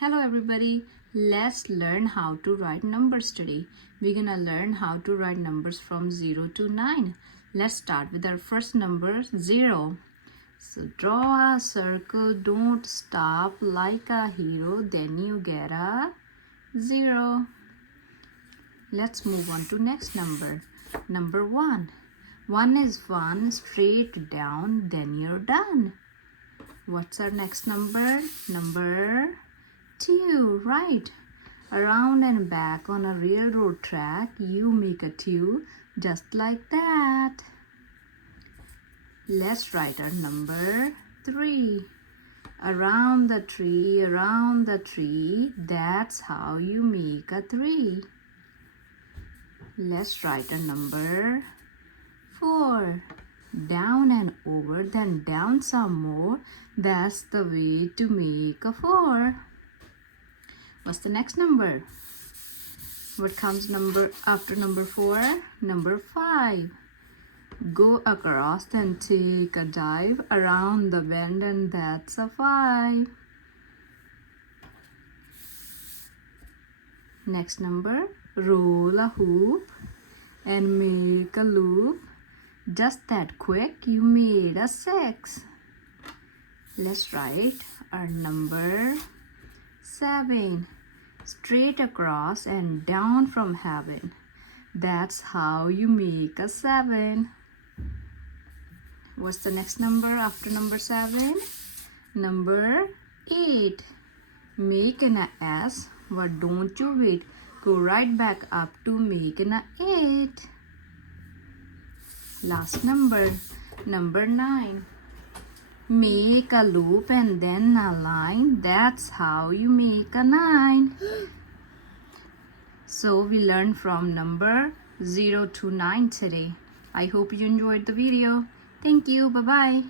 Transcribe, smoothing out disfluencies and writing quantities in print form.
Hello everybody, let's learn how to write numbers today. We're gonna learn how to write numbers from 0 to 9. Let's start with our first number 0. So draw a circle, don't stop like a hero, then you get a 0. Let's move on to next number. Number 1. 1 is 1 straight down, then you're done. What's our next number? Number 2, right. Around and back on a railroad track, you make a 2 just like that. Let's write our number 3. Around the tree, that's how you make a 3. Let's write our number 4. Down and over, then down some more, that's the way to make a 4. What's the next number? What comes after number 4? Number 5. Go across, then take a dive around the bend, and that's a 5. Next number, roll a hoop and make a loop. Just that quick, you made a 6. Let's write our number 7. Straight across and down from heaven. That's how you make a 7. What's the next number after number 7? Number 8. Make an S, but don't you wait. Go right back up to make an 8. Last number, number 9. Make a loop and then a line. That's how you make a 9. So we learned from number 0 to 9 today. I hope you enjoyed the video. Thank you. Bye-bye.